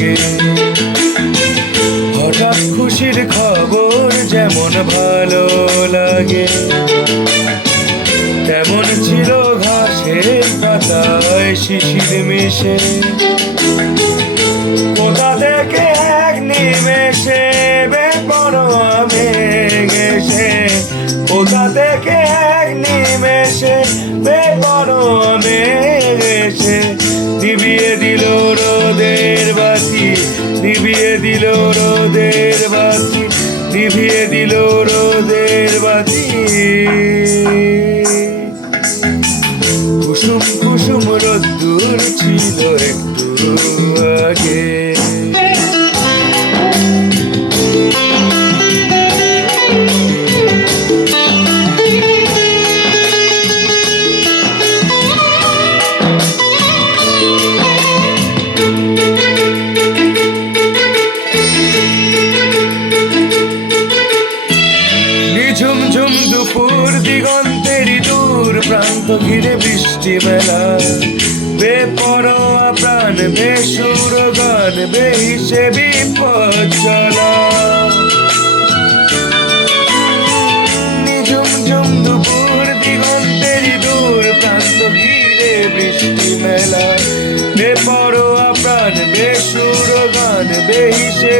আগে হঠাৎ খুশির খবর যেমন ভালো লাগে, তেমন ছিল ঘাসের পাতায় শিশির মিশে। কোথা থেকে এক নিমেষে বেপরোয়া গেছে কোথা থেকে এক নিমেষে বেপরোয়া গেছে নিবিয়ে দিল রোদের বাতি নিবিয়ে দিল রোদের বাতি নিভিয়ে দিল রোদের বাতি। কুসুম কুসুম রোদ্দুর ছিল একটু আগে। প্রান্ত ঘিরে বৃষ্টি মেলা। বেপরোয়া প্রাণ, বেসুর গান, বেহিসে বিপদ চলা নিঝুম ঝুম দুপুর দিগন্তেরই দূর প্রান্ত ঘিরে বৃষ্টি মেলা। বেপরোয়া প্রাণ, বেসুর গান, বেহিসে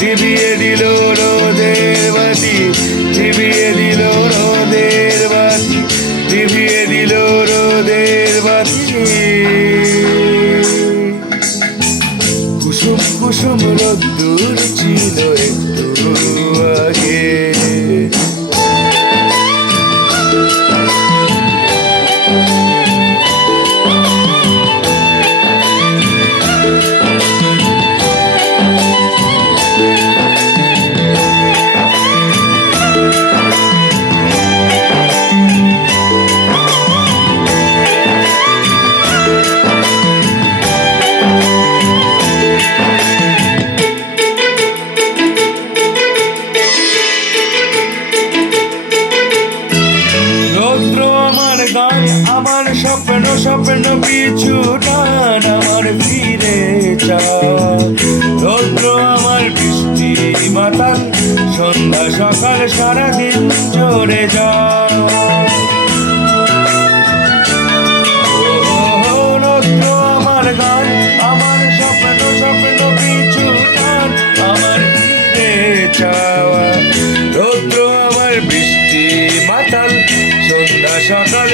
দিবিয়ে দিল রোদের বাতি দিবিয়ে দিল রোদের বাতি দিবিয়ে দিল রোদের বাতি কুসুম কুসুম রোদ্দুর ছিল একটু আগে। স্বপ্ন পিছু টান আমার ফিরে রৌদ্র আমার বৃষ্টি মাতাল সন্ধ্যা, সকাল, সারাদিন যাও। রৌদ্র আমার আমার আমার আমার বৃষ্টি সন্ধ্যা, সকাল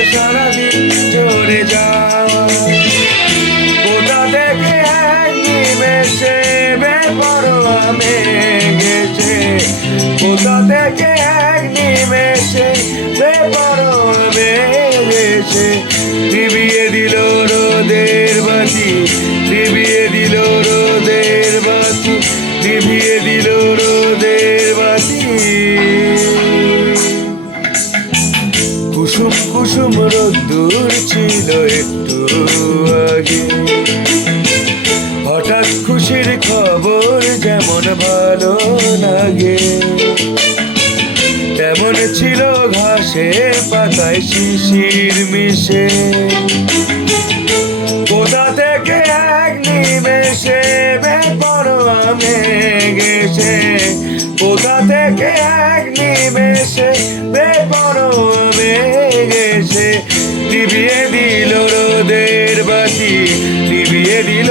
গেছে নিবিয়ে দিল রোদের বাতি, নিবিয়ে দিল রোদের বাতি, নিবিয়ে দিল রোদের বাতি। কুসুম কুসুম রোদ্দুর ছিল একটু আগে। হঠাৎ খুশির খবর যেমন ভালো লাগে। ঘাসে পাতায় শিশির মিশে। কোথা থেকে এক নিমেষে বেপরোয়া গেছে কোথা থেকে এক নিমেষে বেপরোয়া গেছে নিভিয়ে দিল রোদের বাতি, নিভিয়ে দিল